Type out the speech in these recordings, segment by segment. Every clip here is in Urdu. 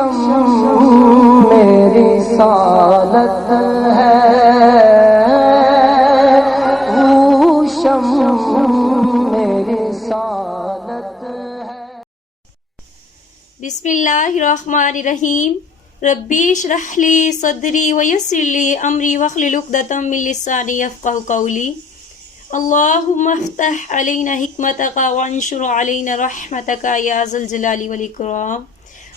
میری رسالت ہے، وہ میری رسالت ہے۔ بسم اللہ الرحمن الرحیم۔ ربی اشرح لی صدری ویسر لی امری واحلل عقدۃ من لسانی یفقہوا قولی۔ اللہم افتح علینا حکمتک وانشر علینا رحمتک یا ذا الجلال والاکرام۔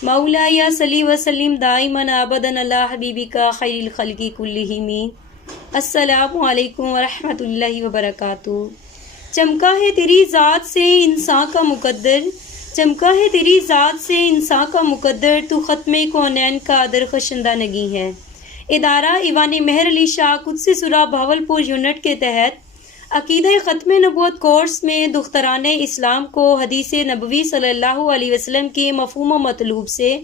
مولاي صلی وسلم دائما ابدا علی حبیبک خیر الخلق کلہم۔ السلام علیکم ورحمۃ اللہ وبرکاتہ۔ چمکا ہے تیری ذات سے انسان کا مقدر، چمکا ہے تیری ذات سے انسان کا مقدر، تو ختم کونین کا درخشندہ نگی ہے۔ ادارہ ایوان مہر علی شاہ قدس سرا بہاولپور یونٹ کے تحت عقیدہ ختم نبوت کورس میں دختران اسلام کو حدیث نبوی صلی اللہ علیہ وسلم کے مفہوم و مطلوب سے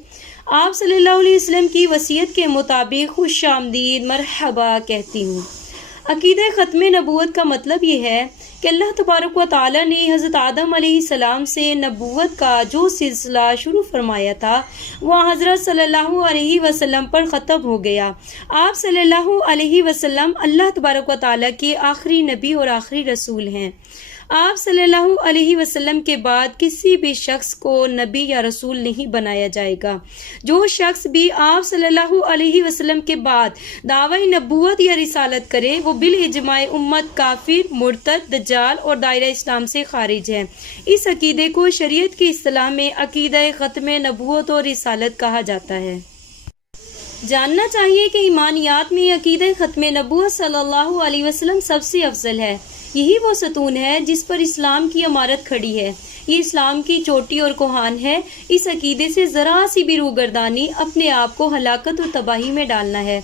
آپ صلی اللہ علیہ وسلم کی وصیت کے مطابق خوش آمدید مرحبا کہتی ہوں۔ عقیدہ ختم نبوت کا مطلب یہ ہے کہ اللہ تبارک و تعالیٰ نے حضرت آدم علیہ السلام سے نبوت کا جو سلسلہ شروع فرمایا تھا وہ حضرت صلی اللہ علیہ وسلم پر ختم ہو گیا۔ آپ صلی اللہ علیہ وسلم اللہ تبارک و تعالیٰ کے آخری نبی اور آخری رسول ہیں۔ آپ صلی اللہ علیہ وسلم کے بعد کسی بھی شخص کو نبی یا رسول نہیں بنایا جائے گا۔ جو شخص بھی آپ صلی اللہ علیہ وسلم کے بعد دعوی نبوت یا رسالت کرے وہ بالاجماع امت کافر، مرتد، دجال اور دائرہ اسلام سے خارج ہے۔ اس عقیدے کو شریعت کی اصطلاح میں عقیدہ ختم نبوت اور رسالت کہا جاتا ہے۔ جاننا چاہیے کہ ایمانیات میں عقیدہ ختم نبوت صلی اللہ علیہ وسلم سب سے افضل ہے۔ یہی وہ ستون ہے جس پر اسلام کی عمارت کھڑی ہے۔ یہ اسلام کی چوٹی اور کوہان ہے۔ اس عقیدے سے ذرا سی بھی روگردانی اپنے آپ کو ہلاکت اور تباہی میں ڈالنا ہے۔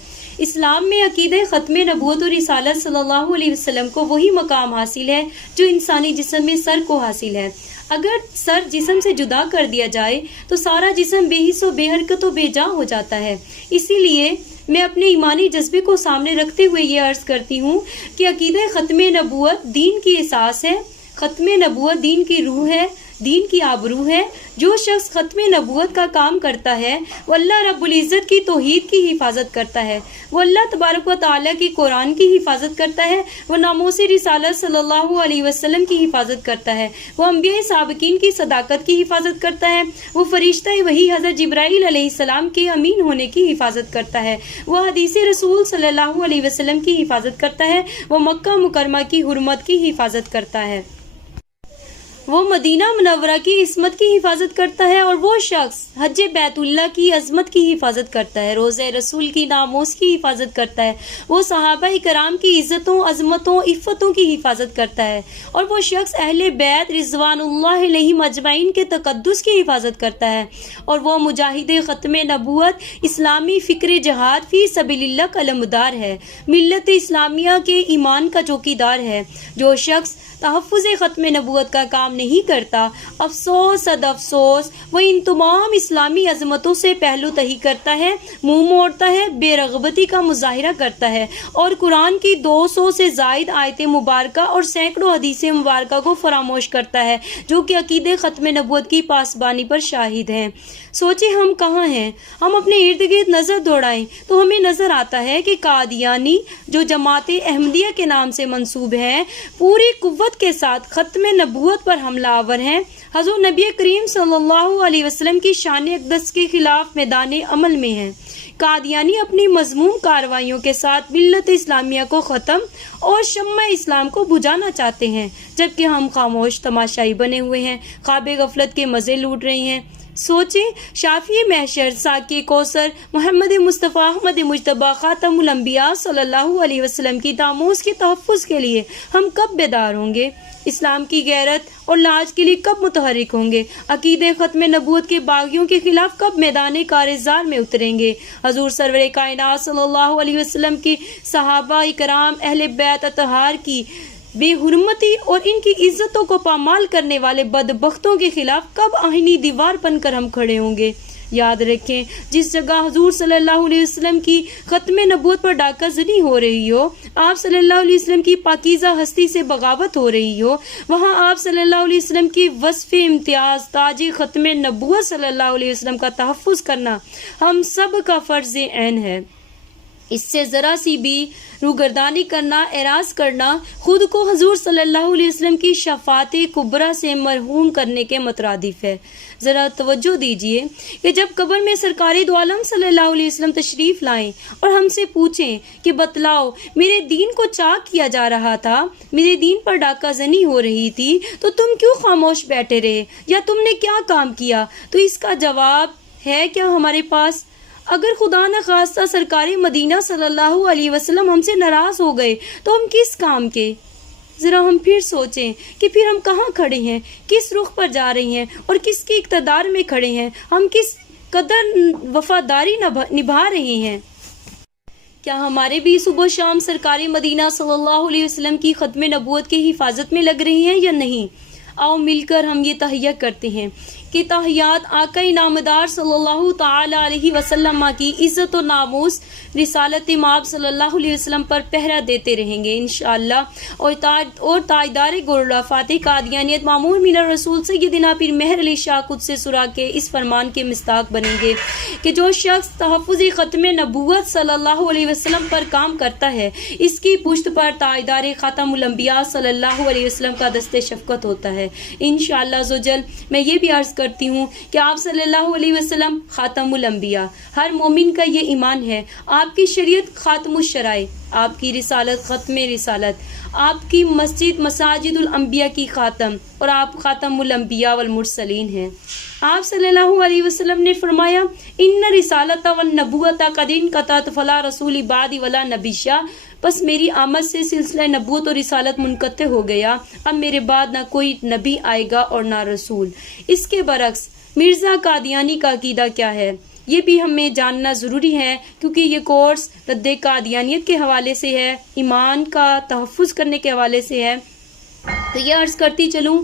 اسلام میں عقیدہ ختم نبوت اور رسالت صلی اللہ علیہ وسلم کو وہی مقام حاصل ہے جو انسانی جسم میں سر کو حاصل ہے۔ اگر سر جسم سے جدا کر دیا جائے تو سارا جسم بے حس و بے حرکت و بے جان ہو جاتا ہے۔ اسی لیے میں اپنے ایمانی جذبے کو سامنے رکھتے ہوئے یہ عرض کرتی ہوں کہ عقیدہ ختم نبوت دین کی اساس ہے، ختم نبوت دین کی روح ہے، دین کی آبرو ہے۔ جو شخص ختم نبوت کا کام کرتا ہے وہ اللہ رب العزت کی توحید کی حفاظت کرتا ہے، وہ اللہ تبارک و تعالیٰ کی قرآن کی حفاظت کرتا ہے، وہ ناموس رسالت صلی اللہ علیہ وسلم کی حفاظت کرتا ہے، وہ انبیاء سابقین کی صداقت کی حفاظت کرتا ہے، وہ فرشتہ وحی حضرت جبرائیل علیہ السلام کے امین ہونے کی حفاظت کرتا ہے، وہ حدیث رسول صلی اللہ علیہ وسلم کی حفاظت کرتا ہے، وہ مکہ مکرمہ کی حرمت کی حفاظت کرتا ہے، وہ مدینہ منورہ کی عصمت کی حفاظت کرتا ہے، اور وہ شخص حج بیت اللہ کی عظمت کی حفاظت کرتا ہے، روضہ رسول کی ناموس کی حفاظت کرتا ہے، وہ صحابہ کرام کی عزتوں، عظمتوں، عفتوں کی حفاظت کرتا ہے، اور وہ شخص اہل بیت رضوان اللہ علیہم اجمعین کے تقدس کی حفاظت کرتا ہے، اور وہ مجاہد ختم نبوت اسلامی فکر جہاد فی سبیل اللہ کا علمدار ہے، ملت اسلامیہ کے ایمان کا چوکیدار ہے۔ جو شخص تحفظ ختم نبوت کا کام نہیں کرتا، افسوس صد افسوس، وہ ان تمام اسلامی عظمتوں سے پہلو تہی کرتا ہے، منہ موڑتا ہے، بے رغبتی کا مظاہرہ کرتا ہے، اور قرآن کی 200 سے زائد آیت مبارکہ اور سینکڑوں حدیث مبارکہ کو فراموش کرتا ہے جو کہ عقیدہ ختم نبوت کی پاسبانی پر شاہد ہیں۔ سوچیں ہم کہاں ہیں؟ ہم اپنے ارد گرد نظر دوڑائیں تو ہمیں نظر آتا ہے کہ قادیانی جو جماعت احمدیہ کے نام سے منسوب ہیں پوری قوت کے ساتھ ختم نبوت پر حملہ آور ہیں، حضور نبی کریم صلی اللہ علیہ وسلم کی شان اقدس کے خلاف میدان عمل میں ہیں۔ قادیانی اپنی مذموم کارروائیوں کے ساتھ ملت اسلامیہ کو ختم اور شمع اسلام کو بجھانا چاہتے ہیں، جبکہ ہم خاموش تماشائی بنے ہوئے ہیں، خواب غفلت کے مزے لوٹ رہے ہیں۔ سوچیں، شافی محشر، ساقی کوثر، محمد مصطفیٰ احمد مجتبی خاتم الانبیاء صلی اللہ علیہ وسلم کی ناموس کے تحفظ کے لیے ہم کب بیدار ہوں گے؟ اسلام کی غیرت اور لاج کے لیے کب متحرک ہوں گے؟ عقیدہ ختم نبوت کے باغیوں کے خلاف کب میدان کارزار میں اتریں گے؟ حضور سرور کائنات صلی اللہ علیہ وسلم کی صحابہ کرام اہل بیت اطہار کی بے حرمتی اور ان کی عزتوں کو پامال کرنے والے بدبختوں کے خلاف کب آئینی دیوار بن کر ہم کھڑے ہوں گے؟ یاد رکھیں جس جگہ حضور صلی اللہ علیہ وسلم کی ختم نبوت پر ڈاکہ زنی ہو رہی ہو، آپ صلی اللہ علیہ وسلم کی پاکیزہ ہستی سے بغاوت ہو رہی ہو، وہاں آپ صلی اللہ علیہ وسلم کی وصف امتیاز تاج ختم نبوت صلی اللہ علیہ وسلم کا تحفظ کرنا ہم سب کا فرض عین ہے۔ اس سے ذرا سی بھی روگردانی کرنا، اعراض کرنا، خود کو حضور صلی اللہ علیہ وسلم کی شفاعت کبریٰ سے مرحوم کرنے کے مترادف ہے۔ ذرا توجہ دیجئے کہ جب قبر میں سرکار دو عالم صلی اللہ علیہ وسلم تشریف لائیں اور ہم سے پوچھیں کہ بتلاؤ میرے دین کو چاک کیا جا رہا تھا، میرے دین پر ڈاکہ زنی ہو رہی تھی، تو تم کیوں خاموش بیٹھے رہے، یا تم نے کیا کام کیا؟ تو اس کا جواب ہے کیا ہمارے پاس؟ اگر خدا نہ خواستہ سرکار مدینہ صلی اللہ علیہ وسلم ہم سے ناراض ہو گئے تو ہم کس کام کے؟ ذرا ہم پھر سوچیں کہ پھر ہم کہاں کھڑے ہیں، کس رخ پر جا رہے ہیں اور کس کی اقتدار میں کھڑے ہیں، ہم کس قدر وفاداری نبھا رہے ہیں۔ کیا ہمارے بھی صبح شام سرکار مدینہ صلی اللہ علیہ وسلم کی ختم نبوت کی حفاظت میں لگ رہے ہیں یا نہیں؟ آؤ مل کر ہم یہ تہیہ کرتے ہیں کہ تحیات آقا نامدار صلی اللہ تعالی علیہ وسلم کی عزت و ناموس رسالت مآب صلی اللہ علیہ وسلم پر پہرا دیتے رہیں گے انشاءاللہ، اور تاجدار گولڈا فاتح قادیانیت مامور من الرسول سیدنا پیر مہر علی شاہ قدس سرا کے اس فرمان کے مصداق بنیں گے کہ جو شخص تحفظ ختم نبوت صلی اللہ علیہ وسلم پر کام کرتا ہے، اس کی پشت پر تاجدار خاتم الانبیاء صلی اللہ علیہ وسلم کا دست شفقت ہوتا ہے۔ انشاءاللہ عزوجل میں یہ بھی عرض کرتی ہوں کہ آپ صلی اللہ علیہ وسلم خاتم الانبیاء، ہر مومن کا یہ ایمان ہے۔ آپ کی شریعت خاتم الشرائع، آپ کی رسالت ختم رسالت، آپ کی مسجد مساجد الانبیاء کی خاتم، اور آپ خاتم الانبیاء والمرسلین ہیں۔ آپ صلی اللہ علیہ وسلم نے فرمایا ان رسالت والنبوت قد انقطعت فلا رسول بعد ولا نبی شاہ، بس میری آمد سے سلسلہ نبوت اور رسالت منقطع ہو گیا، اب میرے بعد نہ کوئی نبی آئے گا اور نہ رسول۔ اس کے برعکس مرزا قادیانی کا عقیدہ کیا ہے، یہ بھی ہمیں جاننا ضروری ہے، کیونکہ یہ کورس رد قادیانیت کے حوالے سے ہے، ایمان کا تحفظ کرنے کے حوالے سے ہے۔ تو یہ عرض کرتی چلوں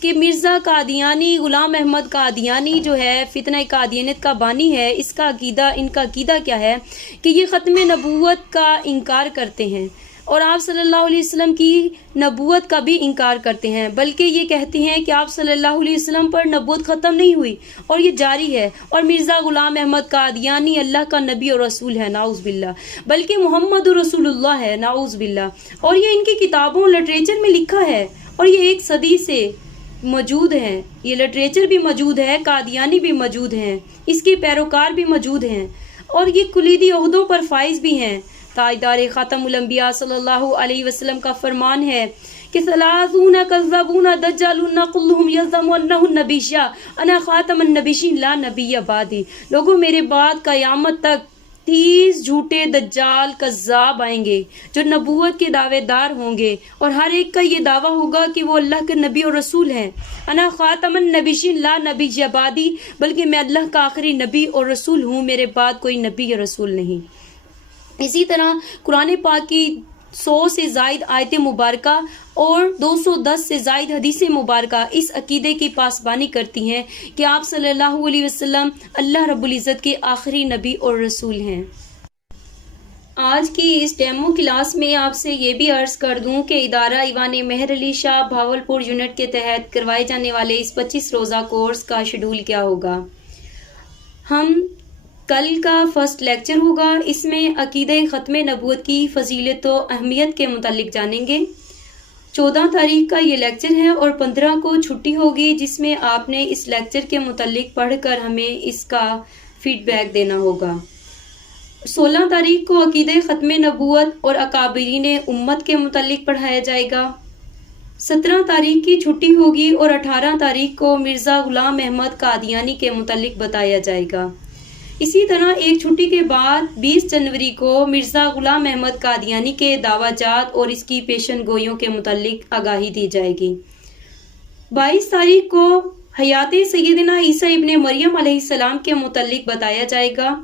کہ مرزا قادیانی، غلام احمد قادیانی جو ہے فتنہ قادیانیت کا بانی ہے، ان کا عقیدہ کیا ہے کہ یہ ختم نبوت کا انکار کرتے ہیں، اور آپ صلی اللہ علیہ وسلم کی نبوت کا بھی انکار کرتے ہیں، بلکہ یہ کہتے ہیں کہ آپ صلی اللہ علیہ وسلم پر نبوت ختم نہیں ہوئی اور یہ جاری ہے، اور مرزا غلام احمد قادیانی اللہ کا نبی اور رسول ہے، نعوذ باللہ، بلکہ محمد رسول اللہ ہے، نعوذ باللہ، اور یہ ان کی کتابوں لٹریچر میں لکھا ہے، اور یہ 1 صدی سے موجود ہیں، یہ لٹریچر بھی موجود ہے، قادیانی بھی موجود ہیں، اس کے پیروکار بھی موجود ہیں، اور یہ کلیدی عہدوں پر فائز بھی ہیں۔ تاجدار خاتم الانبیاء صلی اللہ علیہ وسلم کا فرمان ہے کہ ثلاثون کذبون دجالون کلهم یلزم انہ النبی انا خاتم النبیین لا نبی بعدی۔ لوگوں میرے بعد قیامت تک 30 جھوٹے دجال کذاب آئیں گے جو نبوت کے دعوے دار ہوں گے، اور ہر ایک کا یہ دعویٰ ہوگا کہ وہ اللہ کے نبی اور رسول ہیں۔ انا خاتم النبیین لا نبی بعدی، بلکہ میں اللہ کا آخری نبی اور رسول ہوں، میرے بعد کوئی نبی یا رسول نہیں۔ اسی طرح قرآن پاک کی 100 سے زائد آیت مبارکہ اور 210 سے زائد حدیث مبارکہ اس عقیدے کی پاسبانی کرتی ہیں کہ آپ صلی اللہ علیہ وسلم اللہ رب العزت کے آخری نبی اور رسول ہیں۔ آج کی اس ڈیمو کلاس میں آپ سے یہ بھی عرض کر دوں کہ ادارہ ایوان مہر علی شاہ بھاولپور یونٹ کے تحت کروائے جانے والے اس 25 روزہ کورس کا شیڈول کیا ہوگا۔ ہم کل کا فرسٹ لیکچر ہوگا، اس میں عقیدہ ختم نبوت کی فضیلت و اہمیت کے متعلق جانیں گے۔ 14 تاریخ کا یہ لیکچر ہے اور 15 کو چھٹی ہوگی، جس میں آپ نے اس لیکچر کے متعلق پڑھ کر ہمیں اس کا فیڈ بیک دینا ہوگا۔ 16 تاریخ کو عقیدہ ختم نبوت اور اکابرین امت کے متعلق پڑھایا جائے گا۔ 17 تاریخ کی چھٹی ہوگی اور 18 تاریخ کو مرزا غلام احمد قادیانی کے متعلق بتایا جائے گا۔ اسی طرح ایک چھٹی کے بعد 20 جنوری کو مرزا غلام احمد قادیانی کے دعویٰ جات اور اس کی پیشن گوئیوں کے متعلق آگاہی دی جائے گی۔ 22 تاریخ کو حیات سیدنا عیسیٰ ابن مریم علیہ السلام کے متعلق بتایا جائے گا،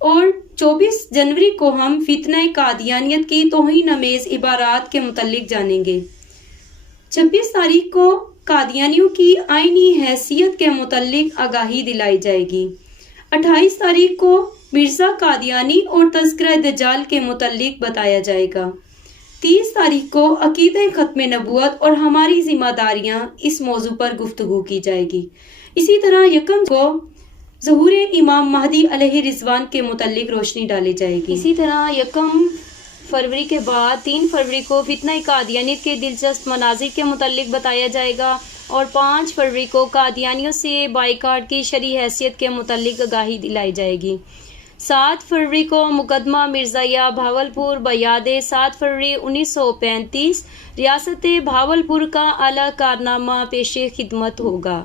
اور 24 جنوری کو ہم فتنہ قادیانیت کی توہین آمیز عبارات کے متعلق جانیں گے۔ 26 تاریخ کو قادیانیوں کی آئینی حیثیت کے متعلق آگاہی دلائی جائے گی۔ 28 تاریخ کو مرزا قادیانی اور تذکرہ دجال کے متعلق بتایا جائے گا۔ 30 تاریخ کو عقیدہ ختم نبوت اور ہماری ذمہ داریاں اس موضوع پر گفتگو کی جائے گی۔ اسی طرح 1 کو ظہور امام مہدی علیہ رضوان کے متعلق روشنی ڈالی جائے گی۔ اسی طرح 1 فروری کے بعد 3 فروری کو فتنہ قادیانیت کے دلچسپ مناظر کے متعلق بتایا جائے گا اور 5 فروری کو قادیانیوں سے بائیکاٹ کی شرعی حیثیت کے متعلق آگاہی دلائی جائے گی۔ 7 فروری کو مقدمہ مرزائیہ بھاولپور بیاد 7 فروری 1935 ریاست بھاولپور کا اعلیٰ کارنامہ پیش خدمت ہوگا۔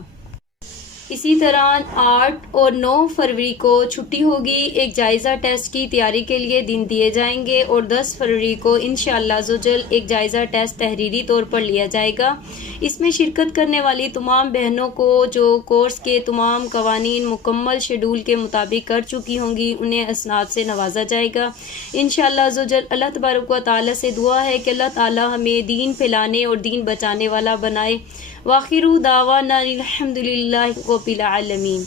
اسی طرح 8 اور 9 فروری کو چھٹی ہوگی، ایک جائزہ ٹیسٹ کی تیاری کے لیے دن دیے جائیں گے اور 10 فروری کو انشاءاللہ عزوجل ایک جائزہ ٹیسٹ تحریری طور پر لیا جائے گا۔ اس میں شرکت کرنے والی تمام بہنوں کو جو کورس کے تمام قوانین مکمل شیڈول کے مطابق کر چکی ہوں گی انہیں اسناد سے نوازا جائے گا۔ انشاءاللہ عزوجل اللہ تبارک و تعالی سے دعا ہے کہ اللہ تعالی ہمیں دین پھیلانے اور دین بچانے والا بنائے۔ وآخر دعوانا الحمدللہ رب العالمین۔